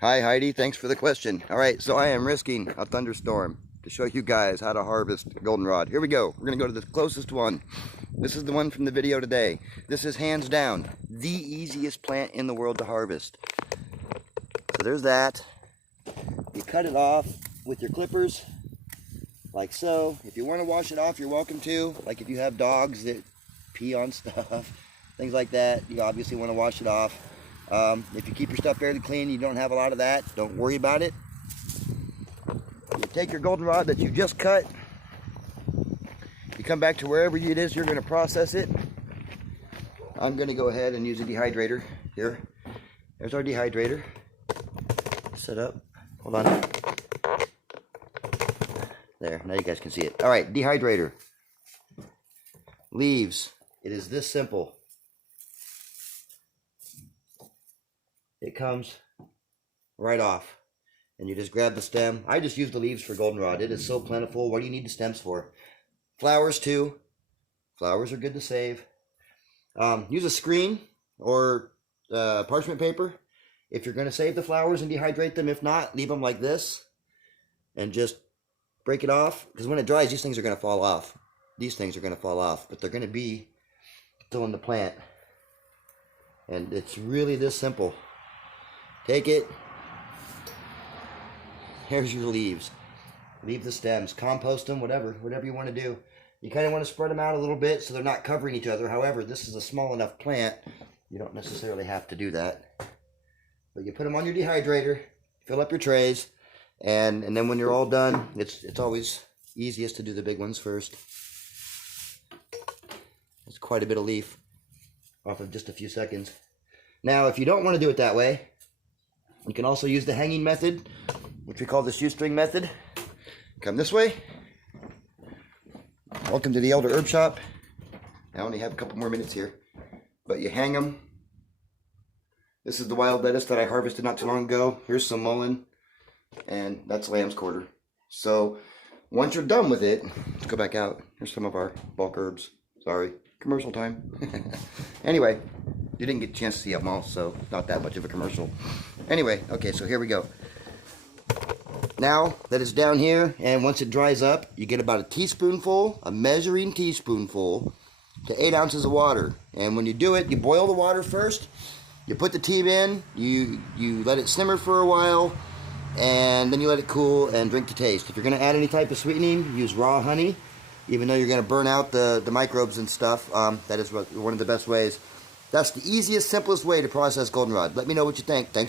Hi Heidi, thanks for the question. All right, so I am risking a thunderstorm to show you guys how to harvest goldenrod. Here we go. We're gonna go to the closest one. This is the one from the video today. This is hands down the easiest plant in the world to harvest. So there's that. You cut it off with your clippers, like so. If you want to wash it off, you're welcome to. Like if you have dogs that pee on stuff, things like that, you obviously want to wash it off. If you keep your stuff fairly clean, you don't have a lot of that, don't worry about it. You take your goldenrod that you just cut, you come back to wherever it is you're going to process it. I'm going to go ahead and use a dehydrator here. There's our dehydrator. Set up. Hold on. There, now you guys can see it. All right, dehydrator. Leaves. It is this simple. It comes right off, and you just grab the stem. I just use the leaves for goldenrod. It is so plentiful. What do you need the stems for? Flowers too. Flowers are good to save. Use a screen or parchment paper if you're going to save the flowers and dehydrate them. If not, leave them like this and just break it off, because when it dries, these things are going to fall off. These things are going to fall off, but they're going to be still in the plant. And it's really this simple. Take it. Here's your leaves. Leave the stems. Compost them, whatever you want to do. You kind of want to spread them out a little bit so they're not covering each other. However, this is a small enough plant, you don't necessarily have to do that. But you put them on your dehydrator, fill up your trays, and then when you're all done, it's always easiest to do the big ones first. It's quite a bit of leaf off of just a few seconds. Now, if you don't want to do it that way, you can also use the hanging method, which we call the shoestring method. Come this way. Welcome to the Elder Herb Shop. I only have a couple more minutes here, but you hang them. This is the wild lettuce that I harvested not too long ago. Here's some mullein, and that's lamb's quarter. So once you're done with it, let's go back out. Here's some of our bulk herbs. Sorry, commercial time. Anyway, you didn't get a chance to see them all, so not that much of a commercial. Anyway, okay, so here we go. Now that it's down here, and once it dries up, you get about a teaspoonful, a measuring teaspoonful, to 8 ounces of water. And when you do it, you boil the water first. You put the tea in, you let it simmer for a while, and then you let it cool and drink to taste. If you're going to add any type of sweetening, use raw honey. Even though you're going to burn out the microbes and stuff, that is one of the best ways. That's the easiest, simplest way to process goldenrod. Let me know what you think. Thanks.